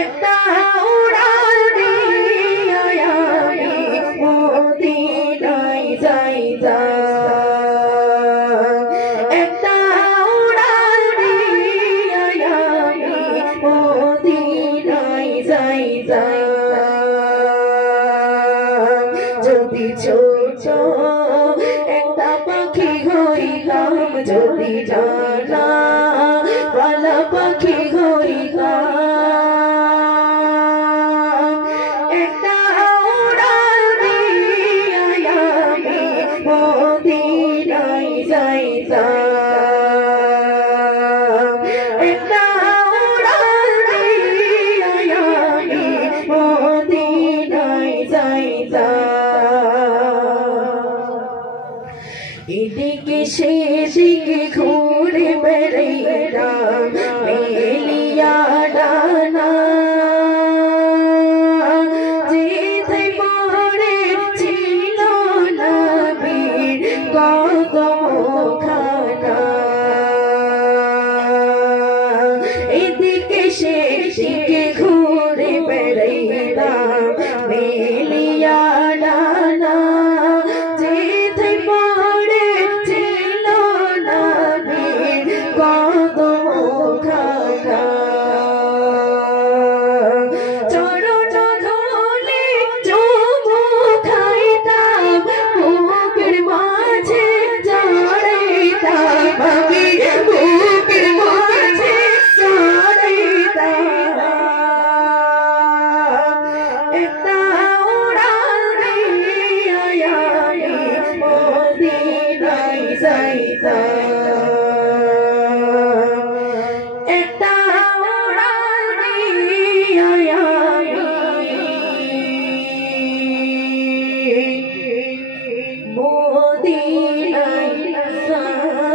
একটা উড়াল দিয়া আমি মদিনায় যাইতাম একটা উড়াল দিয়া আমি মদিনায় যাইতাম যদি ছোট একটা পাখি হইতাম যদি ডানা वाला पाखी হইতাম একটা উড়াল দিয়া আমি মদিনায় যাইতাম একটা উড়াল দিয়া আমি মদিনায় যাইতাম এদিকে সেদিকে ঘুরে বেড়াইতাম মেলিয়া ডানা যেতে পড়ে ছিল নবীর কদমখানা এদিকে সেদিকে ঘুরে বেড়াইতাম মেলিয়া ডানা একটা উড়াল দিয়া মদিনায় যাইতাম।